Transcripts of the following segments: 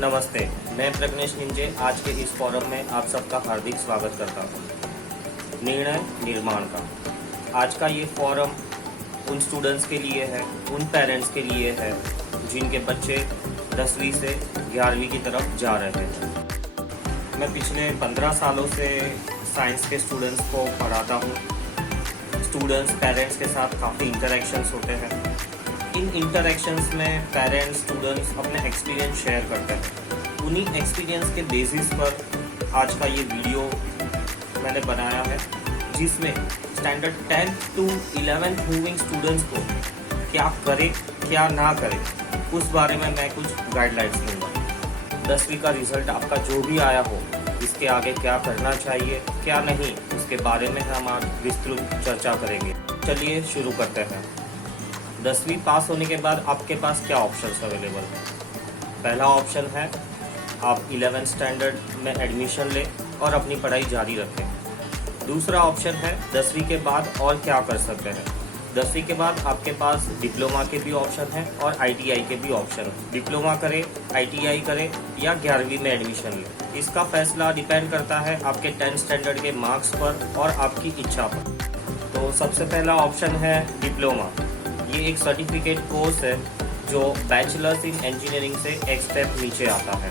नमस्ते, मैं प्रज्ञेश निंजे आज के इस फोरम में आप सबका हार्दिक स्वागत करता हूँ। निर्णय निर्माण का आज का ये फोरम उन स्टूडेंट्स के लिए है, उन पेरेंट्स के लिए है जिनके बच्चे 10वीं से 11वीं की तरफ जा रहे हैं। मैं पिछले 15 सालों से साइंस के स्टूडेंट्स को पढ़ाता हूँ। स्टूडेंट्स पेरेंट्स के साथ काफ़ी इंटरेक्शंस होते हैं। इन इंटरेक्शंस में पेरेंट्स स्टूडेंट्स अपने एक्सपीरियंस शेयर करते हैं। उन्हीं एक्सपीरियंस के बेसिस पर आज का ये वीडियो मैंने बनाया है, जिसमें standard 10th to 11th moving students को क्या करें क्या ना करें उस बारे में मैं कुछ गाइडलाइंस दूंगा। 10वीं का रिजल्ट आपका जो भी आया हो, इसके आगे क्या करना चाहिए क्या नहीं, उसके बारे में हम आज विस्तृत चर्चा करेंगे। चलिए शुरू करते हैं। 10वीं पास होने के बाद आपके पास क्या ऑप्शंस अवेलेबल हैं। पहला ऑप्शन है आप 11th स्टैंडर्ड में एडमिशन लें और अपनी पढ़ाई जारी रखें। दूसरा ऑप्शन है 10वीं के बाद और क्या कर सकते हैं। 10वीं के बाद आपके पास डिप्लोमा के भी ऑप्शन है और ITI के भी ऑप्शन है। डिप्लोमा करें, ITI करें या 11वीं में एडमिशन लें, इसका फैसला डिपेंड करता है आपके 10th स्टैंडर्ड के मार्क्स पर और आपकी इच्छा पर। तो सबसे पहला ऑप्शन है डिप्लोमा। ये एक सर्टिफिकेट कोर्स है जो बैचलर्स इन इंजीनियरिंग से एक स्टेप नीचे आता है।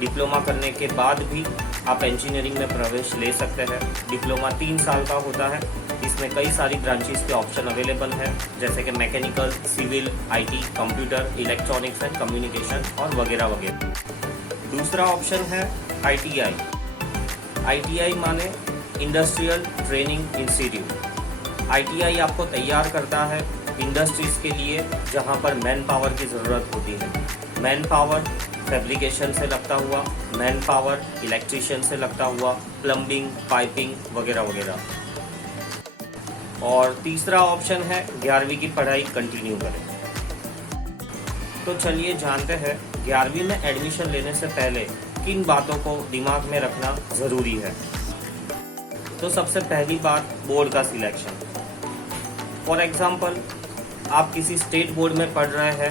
डिप्लोमा करने के बाद भी आप इंजीनियरिंग में प्रवेश ले सकते हैं। डिप्लोमा 3 साल का होता है। इसमें कई सारी ब्रांचेस के ऑप्शन अवेलेबल हैं, जैसे कि mechanical, civil, IT, computer, electronics and communication और वगैरह वगैरह। दूसरा ऑप्शन है ITI। ITI माने इंडस्ट्रियल ट्रेनिंग इंस्टीट्यूट। ITI आपको तैयार करता है इंडस्ट्रीज के लिए जहां पर मैन पावर की ज़रूरत होती है। मैन पावर फैब्रिकेशन से लगता हुआ, मैन पावर इलेक्ट्रिशियन से लगता हुआ, प्लम्बिंग, पाइपिंग वगैरह वगैरह। और तीसरा ऑप्शन है 11वीं की पढ़ाई कंटिन्यू करें। तो चलिए जानते हैं 11वीं में एडमिशन लेने से पहले किन बातों को दिमाग में रखना ज़रूरी है। तो सबसे पहली बात, बोर्ड का सिलेक्शन। फॉर एग्जाम्पल, आप किसी स्टेट बोर्ड में पढ़ रहे हैं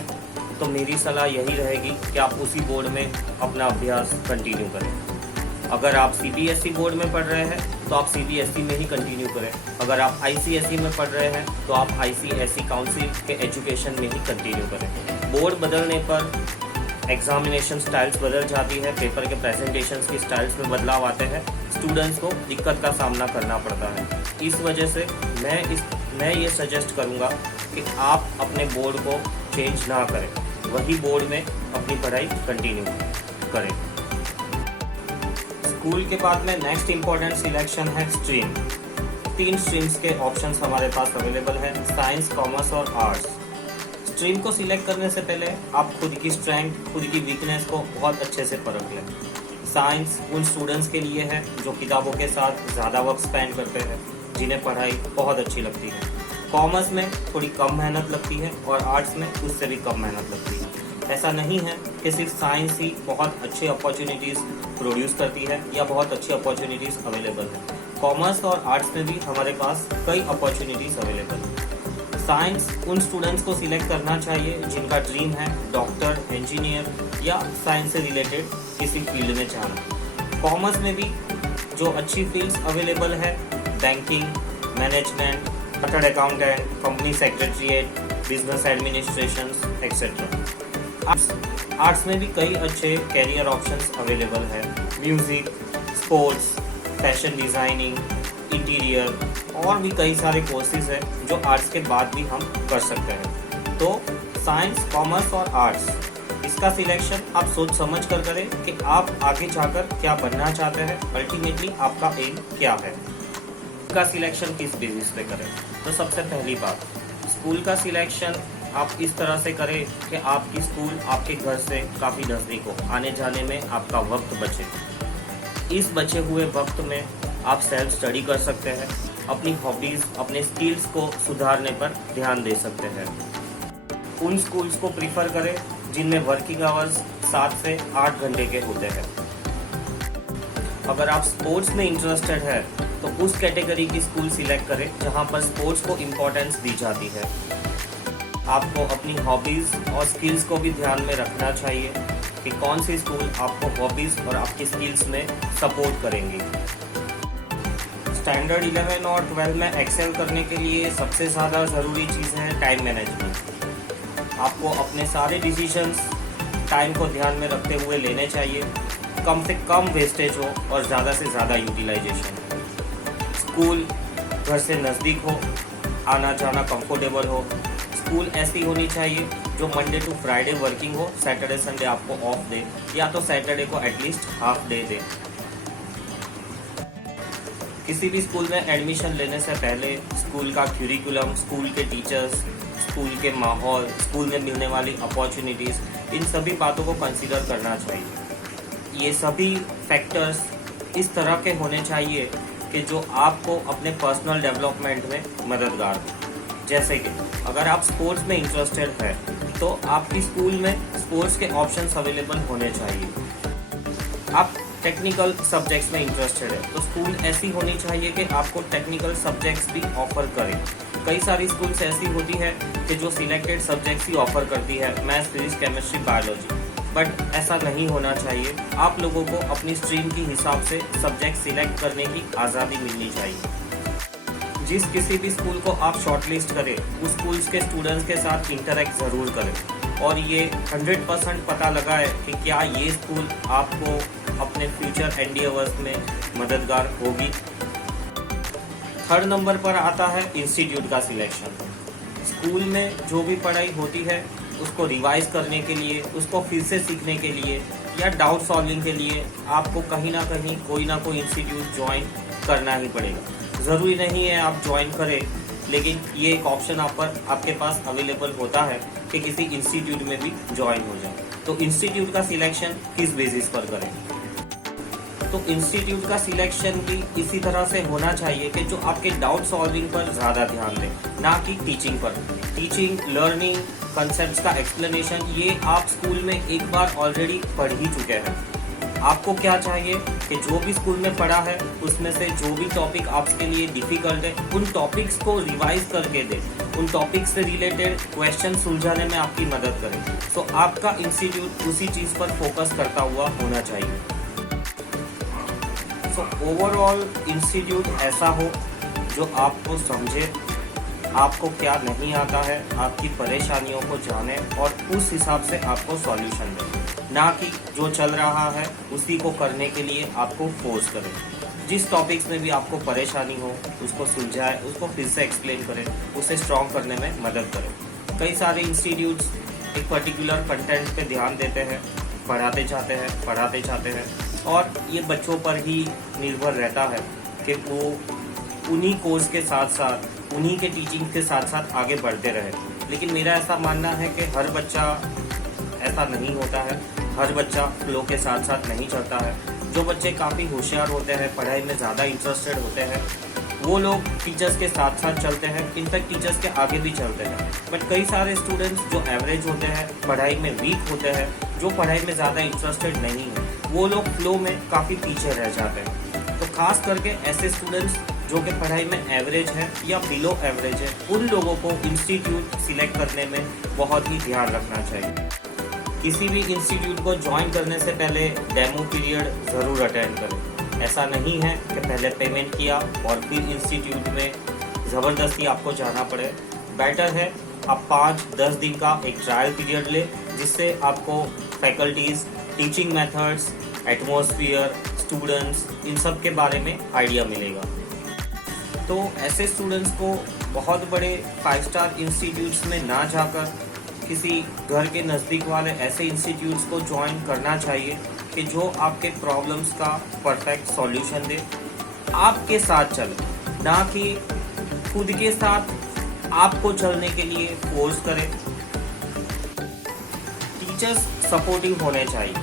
तो मेरी सलाह यही रहेगी कि आप उसी बोर्ड में अपना अभ्यास कंटिन्यू करें। अगर आप CBSE बोर्ड में पढ़ रहे हैं तो आप CBSE में ही कंटिन्यू करें। अगर आप ICSE में पढ़ रहे हैं तो आप ICSE काउंसिल के एजुकेशन में ही कंटिन्यू करें। बोर्ड बदलने पर एग्जामिनेशन स्टाइल्स बदल जाती है, पेपर के प्रेजेंटेशंस की स्टाइल्स में बदलाव आते हैं, स्टूडेंट्स को दिक्कत का सामना करना पड़ता है। इस वजह से मैं ये सजेस्ट करूँगा कि आप अपने बोर्ड को चेंज ना करें, वही बोर्ड में अपनी पढ़ाई कंटिन्यू करें। स्कूल के बाद में नेक्स्ट इम्पॉर्टेंट सिलेक्शन है स्ट्रीम। 3 स्ट्रीम्स के ऑप्शंस हमारे पास अवेलेबल है, साइंस, कॉमर्स और आर्ट्स। स्ट्रीम को सिलेक्ट करने से पहले आप खुद की स्ट्रेंथ, खुद की वीकनेस को बहुत अच्छे से परख लें। साइंस उन स्टूडेंट्स के लिए है जो किताबों के साथ ज़्यादा वक्त स्पेंड करते हैं, जिन्हें पढ़ाई बहुत अच्छी लगती है। कॉमर्स में थोड़ी कम मेहनत लगती है और आर्ट्स में उससे भी कम मेहनत लगती है। ऐसा नहीं है कि सिर्फ साइंस ही बहुत अच्छी अपॉर्चुनिटीज़ प्रोड्यूस करती है या बहुत अच्छी अपॉर्चुनिटीज़ अवेलेबल है। कॉमर्स और आर्ट्स में भी हमारे पास कई अपॉर्चुनिटीज़ अवेलेबल है। साइंस उन स्टूडेंट्स को सिलेक्ट करना चाहिए जिनका ड्रीम है डॉक्टर, इंजीनियर या साइंस से रिलेटेड किसी फील्ड में जाना। कॉमर्स में भी जो अच्छी फील्ड्स अवेलेबल है, banking, management, chartered accountant, company secretariat, business administration etcetera. Arts में भी कई अच्छे कैरियर ऑप्शंस अवेलेबल है, music, sports, fashion designing, interior और भी कई सारे कोर्सेज हैं जो आर्ट्स के बाद भी हम कर सकते हैं। तो साइंस, कॉमर्स और आर्ट्स, इसका सिलेक्शन आप सोच समझ कर करें कि आप आगे जाकर क्या बनना चाहते हैं, अल्टीमेटली आपका एम क्या है। का सिलेक्शन किस बेसिस पे करें। तो सबसे पहली बात, स्कूल का सिलेक्शन आप इस तरह से करें कि आपकी स्कूल आपके घर से काफ़ी नज़दीक हो, आने जाने में आपका वक्त बचे। इस बचे हुए वक्त में आप सेल्फ स्टडी कर सकते हैं, अपनी हॉबीज़, अपने स्किल्स को सुधारने पर ध्यान दे सकते हैं। उन स्कूल्स को प्रीफर करें जिनमें वर्किंग आवर्स 7 से 8 घंटे के होते हैं। अगर आप स्पोर्ट्स में इंटरेस्टेड है तो उस कैटेगरी की स्कूल सिलेक्ट करें जहां पर स्पोर्ट्स को इम्पोर्टेंस दी जाती है। आपको अपनी हॉबीज़ और स्किल्स को भी ध्यान में रखना चाहिए। कि कौन सी स्कूल आपको हॉबीज़ और आपकी स्किल्स में सपोर्ट करेंगी। स्टैंडर्ड 11 और 12 में एक्सेल करने के लिए सबसे ज़्यादा ज़रूरी चीज़ है टाइम मैनेजमेंट। आपको अपने सारे डिसीजंस टाइम को ध्यान में रखते हुए लेने चाहिए, कम से कम वेस्टेज हो और ज़्यादा से ज़्यादा यूटिलाइजेशन। स्कूल घर से नज़दीक हो, आना जाना कंफर्टेबल हो। स्कूल ऐसी होनी चाहिए जो मंडे टू फ्राइडे वर्किंग हो, सैटरडे संडे आपको ऑफ दे, या तो सैटरडे को एटलीस्ट हाफ डे दे। किसी भी स्कूल में एडमिशन लेने से पहले स्कूल का क्यूरिकुलम, स्कूल के टीचर्स, स्कूल के माहौल, स्कूल में मिलने वाली अपॉर्चुनिटीज़, इन सभी बातों को कंसीडर करना चाहिए। ये सभी फैक्टर्स इस तरह के होने चाहिए कि जो आपको अपने पर्सनल डेवलपमेंट में मददगार हो। जैसे कि अगर आप स्पोर्ट्स में इंटरेस्टेड है तो आपकी स्कूल में स्पोर्ट्स के ऑप्शंस अवेलेबल होने चाहिए। आप टेक्निकल सब्जेक्ट्स में इंटरेस्टेड है तो स्कूल ऐसी होनी चाहिए कि आपको टेक्निकल सब्जेक्ट्स भी ऑफर करे। कई सारी स्कूल्स ऐसी होती है कि जो सिलेक्टेड सब्जेक्ट्स ही ऑफर करती है, maths, physics, chemistry, biology, but ऐसा नहीं होना चाहिए। आप लोगों को अपनी स्ट्रीम के हिसाब से सब्जेक्ट सिलेक्ट करने की आज़ादी मिलनी चाहिए। जिस किसी भी स्कूल को आप शॉर्टलिस्ट करें उस स्कूल्स के स्टूडेंट्स के साथ इंटरेक्ट ज़रूर करें और ये 100% पता लगाए कि क्या ये स्कूल आपको अपने फ्यूचर एंडियर्स में मददगार होगी। थर्ड नंबर पर आता है इंस्टीट्यूट का सिलेक्शन। स्कूल में जो भी पढ़ाई होती है उसको रिवाइज करने के लिए, उसको फिर से सीखने के लिए या डाउट सॉल्विंग के लिए आपको कहीं ना कहीं कोई ना कोई इंस्टीट्यूट ज्वाइन करना ही पड़ेगा। ज़रूरी नहीं है आप ज्वाइन करें, लेकिन ये एक ऑप्शन आपके पास अवेलेबल होता है कि किसी इंस्टीट्यूट में भी ज्वाइन हो जाए। तो इंस्टीट्यूट का सिलेक्शन किस बेसिस पर करें? तो इंस्टीट्यूट का सिलेक्शन भी इसी तरह से होना चाहिए कि जो आपके डाउट सॉल्विंग पर ज़्यादा ध्यान दें, ना कि टीचिंग पर। टीचिंग, लर्निंग, कंसेप्ट्स का एक्सप्लेनेशन ये आप स्कूल में एक बार ऑलरेडी पढ़ ही चुके हैं। आपको क्या चाहिए कि जो भी स्कूल में पढ़ा है उसमें से जो भी टॉपिक आपके लिए डिफ़िकल्ट है उन टॉपिक्स को रिवाइज करके दें, उन टॉपिक्स से रिलेटेड क्वेश्चन सुलझाने में आपकी मदद करें। तो आपका इंस्टीट्यूट उसी चीज़ पर फोकस करता हुआ होना चाहिए। सो ओवरऑल इंस्टीट्यूट ऐसा हो जो आपको समझे, आपको क्या नहीं आता है, आपकी परेशानियों को जाने और उस हिसाब से आपको सॉल्यूशन दे, ना कि जो चल रहा है उसी को करने के लिए आपको फोर्स करें। जिस टॉपिक्स में भी आपको परेशानी हो उसको सुलझाए, उसको फिर से एक्सप्लेन करें, उसे स्ट्रॉन्ग करने में मदद करें। कई सारे इंस्टीट्यूट्स एक पर्टिकुलर कंटेंट पे ध्यान देते हैं, पढ़ाते जाते हैं और ये बच्चों पर ही निर्भर रहता है कि वो उन्हीं कोर्स के साथ साथ, उन्हीं के टीचिंग के साथ साथ आगे बढ़ते रहे। लेकिन मेरा ऐसा मानना है कि हर बच्चा ऐसा नहीं होता है, हर बच्चा फ्लो के साथ साथ नहीं चलता है। जो बच्चे काफ़ी होशियार होते हैं, पढ़ाई में ज़्यादा इंटरेस्टेड होते हैं, वो लोग टीचर्स के साथ साथ चलते हैं, इनफैक्ट टीचर्स के आगे भी चलते हैं। बट कई सारे स्टूडेंट्स जो एवरेज होते हैं, पढ़ाई में वीक होते हैं, जो पढ़ाई में ज़्यादा इंटरेस्टेड नहीं है, वो लोग फ्लो में काफ़ी पीछे रह जाते हैं। तो खास करके ऐसे स्टूडेंट्स जो कि पढ़ाई में एवरेज है या बिलो एवरेज है, उन लोगों को इंस्टीट्यूट सिलेक्ट करने में बहुत ही ध्यान रखना चाहिए। किसी भी इंस्टीट्यूट को ज्वाइन करने से पहले डेमो पीरियड ज़रूर अटेंड करें। ऐसा नहीं है कि पहले पेमेंट किया और फिर इंस्टीट्यूट में ज़बरदस्ती आपको जाना पड़े। बेटर है आप 5-10 दिन का एक ट्रायल पीरियड ले, जिससे आपको faculties, teaching methods, atmosphere, students, इन सब के बारे में आइडिया मिलेगा। तो ऐसे स्टूडेंट्स को बहुत बड़े 5 स्टार इंस्टीट्यूट्स में ना जाकर किसी घर के नज़दीक वाले ऐसे इंस्टीट्यूट्स को ज्वाइन करना चाहिए कि जो आपके प्रॉब्लम्स का परफेक्ट सॉल्यूशन दे, आपके साथ चले, ना कि खुद के साथ आपको चलने के लिए फोर्स करें। टीचर्स सपोर्टिव होने चाहिए,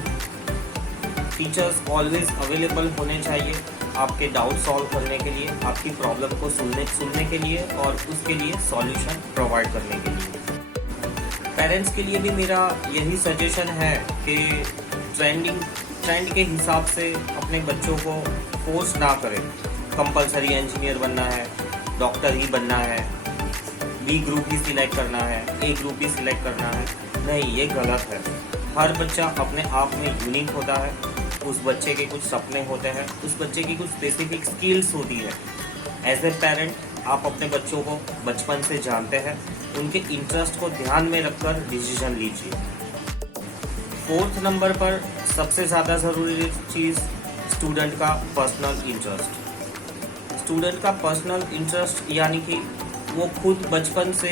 टीचर्स ऑलवेज अवेलेबल होने चाहिए आपके डाउट सॉल्व करने के लिए, आपकी प्रॉब्लम को सुनने के लिए और उसके लिए सॉल्यूशन प्रोवाइड करने के लिए। पेरेंट्स के लिए भी मेरा यही सजेशन है कि ट्रेंड के हिसाब से अपने बच्चों को फोर्स ना करें। कंपलसरी इंजीनियर बनना है, डॉक्टर ही बनना है, बी ग्रुप ही सिलेक्ट करना है, ए ग्रुप ही सिलेक्ट करना है, नहीं, ये गलत है। हर बच्चा अपने आप में यूनिक होता है। उस बच्चे के कुछ सपने होते हैं, उस बच्चे की कुछ स्पेसिफिक स्किल्स होती है। एज ए पेरेंट आप अपने बच्चों को बचपन से जानते हैं, उनके इंटरेस्ट को ध्यान में रखकर डिसीजन लीजिए। 4th नंबर पर सबसे ज़्यादा ज़रूरी चीज़ स्टूडेंट का पर्सनल इंटरेस्ट। स्टूडेंट का पर्सनल इंटरेस्ट यानी कि वो खुद बचपन से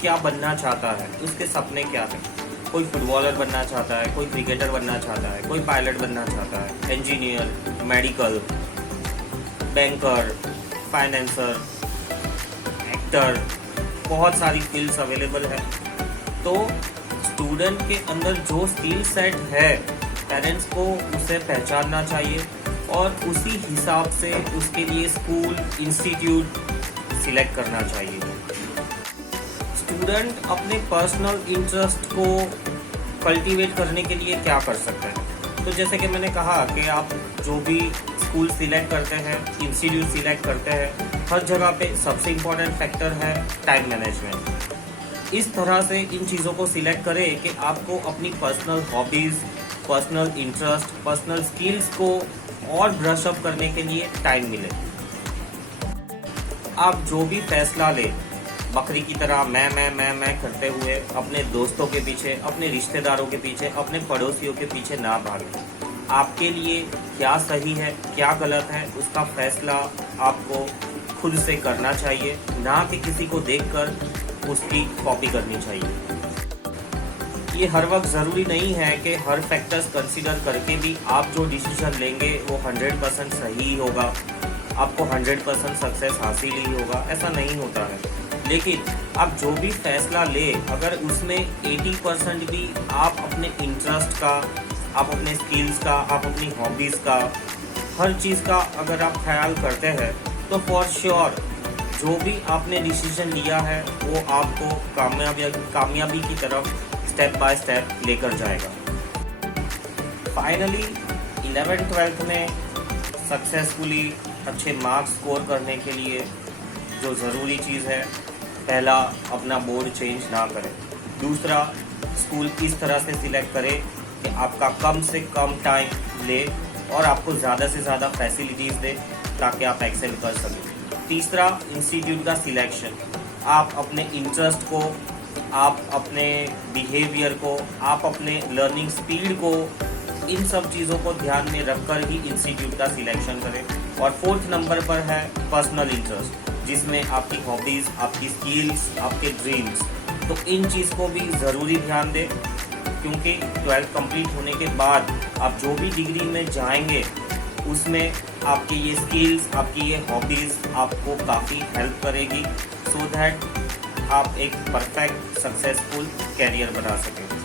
क्या बनना चाहता है, उसके सपने क्या हैं। कोई फुटबॉलर बनना चाहता है, कोई क्रिकेटर बनना चाहता है, कोई पायलट बनना चाहता है, engineer, medical, banker, financer, actor, बहुत सारी फील्ड्स अवेलेबल है। तो स्टूडेंट के अंदर जो स्किल सेट है, पेरेंट्स को उसे पहचानना चाहिए और उसी हिसाब से उसके लिए स्कूल, इंस्टीट्यूट सिलेक्ट करना चाहिए। स्टूडेंट अपने पर्सनल इंटरेस्ट को कल्टीवेट करने के लिए क्या कर सकते हैं? तो जैसे कि मैंने कहा कि आप जो भी स्कूल सिलेक्ट करते हैं, इंस्टीट्यूट सिलेक्ट करते हैं, हर जगह पे सबसे इम्पोर्टेंट फैक्टर है टाइम मैनेजमेंट। इस तरह से इन चीज़ों को सिलेक्ट करें कि आपको अपनी personal hobbies, personal interest, personal skills को और ब्रश अप करने के लिए टाइम मिले। आप जो भी फैसला ले, बकरी की तरह मैं करते हुए अपने दोस्तों के पीछे, अपने रिश्तेदारों के पीछे, अपने पड़ोसियों के पीछे ना भागें। आपके लिए क्या सही है, क्या गलत है, उसका फैसला आपको खुद से करना चाहिए, ना कि किसी को देखकर उसकी कॉपी करनी चाहिए। ये हर वक्त ज़रूरी नहीं है कि हर फैक्टर्स कंसीडर करके भी आप जो डिसीजन लेंगे वो 100% सही होगा, आपको 100% सक्सेस हासिल ही होगा, ऐसा नहीं होता है। लेकिन आप जो भी फैसला ले, अगर उसमें 80% भी आप अपने इंटरेस्ट का, आप अपने स्किल्स का, आप अपनी हॉबीज़ का, हर चीज़ का अगर आप ख्याल करते हैं, तो फॉर श्योर जो भी आपने डिसीजन लिया है वो आपको कामयाबी की तरफ स्टेप बाय स्टेप लेकर जाएगा। फाइनली 11th-12th में सक्सेसफुली अच्छे मार्क्स स्कोर करने के लिए जो ज़रूरी चीज़ है, पहला अपना बोर्ड चेंज ना करें। दूसरा, स्कूल इस तरह से सिलेक्ट करें कि आपका कम से कम टाइम ले और आपको ज़्यादा से ज़्यादा फैसिलिटीज़ दे ताकि आप एक्सेल कर सकें। तीसरा, इंस्टीट्यूट का सिलेक्शन। आप अपने इंटरेस्ट को, आप अपने बिहेवियर को, आप अपने लर्निंग स्पीड को, इन सब चीज़ों को ध्यान में रखकर ही इंस्टीट्यूट का सिलेक्शन करें। और 4th नंबर पर है पर्सनल इंटरेस्ट, जिसमें आपकी हॉबीज़, आपकी स्किल्स, आपके ड्रीम्स। तो इन चीज़ को भी ज़रूरी ध्यान दें, क्योंकि 12th कंप्लीट होने के बाद आप जो भी डिग्री में जाएंगे उसमें आपकी ये स्किल्स, आपकी ये हॉबीज़ आपको काफ़ी हेल्प करेगी, सो दैट आप एक परफेक्ट सक्सेसफुल कैरियर बना सकें।